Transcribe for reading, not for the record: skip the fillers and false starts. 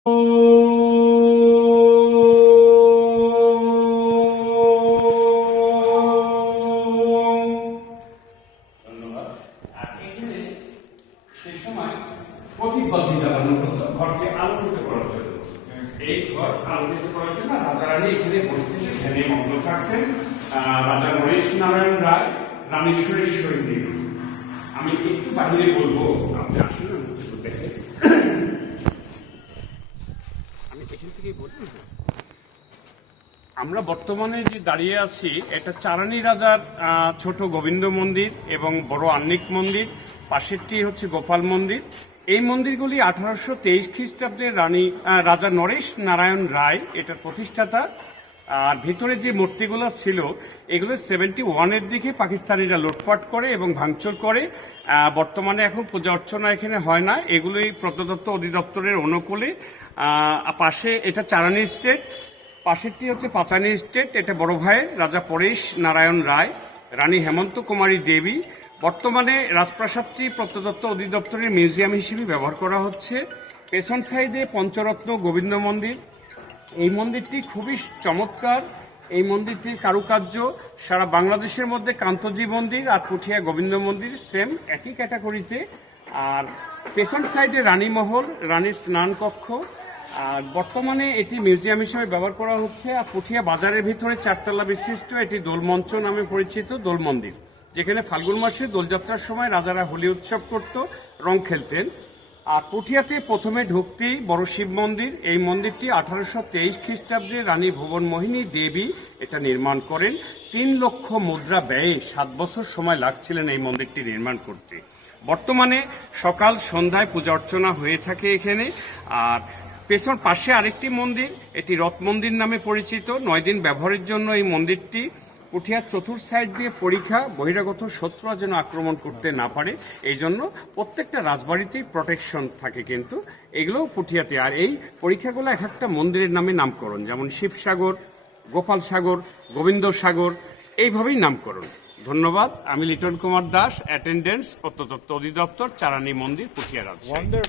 ধন্যবাদ। আর এখানে সে সময় প্রতিবাদী জ্বালানো হতো ঘরকে আলোকিত করার জন্য। এই ঘর আলোকিত করার জন্য রাজা রানী এখানে বসতেন, ধ্যানে মগ্ন থাকতেন। রাজা নরেশ নারায়ণ রায়, রানী সুরেশ্বরী দেবী। আমি একটু বাহিরে বলবো, আপনি আসলে দেখে আমি এখান থেকেই বলবো। আমরা বর্তমানে যে দাঁড়িয়ে আছি এটা চারানি রাজার ছোট গোবিন্দ মন্দির এবং বড় আহ্নিক মন্দির, পাশেরটি হচ্ছে গোপাল মন্দির। এই মন্দিরগুলি 1823 খ্রিস্টাব্দে রাজা নরেশ নারায়ণ রায় এটার প্রতিষ্ঠাতা। আর ভিতরে যে মূর্তিগুলো ছিল এগুলো 71-এর দিকে পাকিস্তানিরা লুটপাট করে এবং ভাঙচুর করে। বর্তমানে এখন পূজা অর্চনা এখানে হয় না, এগুলোই প্রত্নতত্ত্ব অধিদপ্তরের অনুকূলে। পাশে এটা চারানি স্টেট, পাশেরটি হচ্ছে পাচানি স্টেট, এটা বড় ভাইয়ের রাজা পরেশ নারায়ণ রায়, রানী হেমন্ত কুমারী দেবী। বর্তমানে রাজপ্রাসাদটি প্রত্নতত্ত্ব অধিদপ্তরের মিউজিয়াম হিসেবে ব্যবহার করা হচ্ছে। পেছন সাইডে পঞ্চরত্ন গোবিন্দ মন্দির। এই মন্দিরটি খুবই চমৎকার। এই মন্দিরটির কারুকার্য সারা বাংলাদেশের মধ্যে কান্তজি মন্দির আর পুঠিয়া গোবিন্দ মন্দির সেম একই ক্যাটাগরিতে। আর পেছন সাইডে রানীমহল, রানীর স্নান কক্ষ। আর বর্তমানে এটি মিউজিয়াম হিসেবে ব্যবহার করা হচ্ছে। আর পুঠিয়া বাজারের ভিতরে 4তলা বিশিষ্ট এটি দোলমঞ্চ নামে পরিচিত দোল মন্দির, যেখানে ফাল্গুন মাসে দোলযাত্রার সময় রাজারা হোলি উৎসব করত, রং খেলতেন। আর পুঠিয়াতে প্রথমে ঢুকতেই বড় শিব মন্দির। এই মন্দিরটি 1823 খ্রিস্টাব্দে রানী ভুবনমোহিনী দেবী এটা নির্মাণ করেন। 3 লক্ষ মুদ্রা ব্যয়ে 7 বছর সময় লাগছিলেন এই মন্দিরটি নির্মাণ করতে। বর্তমানে সকাল সন্ধ্যায় পূজা অর্চনা হয়ে থাকে এখানে। আর পেছন পাশে আরেকটি মন্দির, এটি রথ মন্দির নামে পরিচিত। 9 দিন ব্যবহারের জন্য এই মন্দিরটি। পুঠিয়ার চতুর্থ সাইড দিয়ে পরীক্ষা, বহিরাগত শত্রুরা যেন আক্রমণ করতে না পারে এই জন্য প্রত্যেকটা রাজবাড়িতেই প্রোটেকশন থাকে, কিন্তু এগুলোও পুঠিয়াতে। আর এই পরীক্ষাগুলো এক একটা মন্দিরের নামে নামকরণ, যেমন শিবসাগর, গোপাল সাগর, গোবিন্দ সাগর, এইভাবেই নামকরণ। ধন্যবাদ। আমি লিটন কুমার দাস, অ্যাটেন্ডেন্স প্রত্নতত্ত্ব অধিদপ্তর, চারানি মন্দির, পুঠিয়া, রাজশাহী।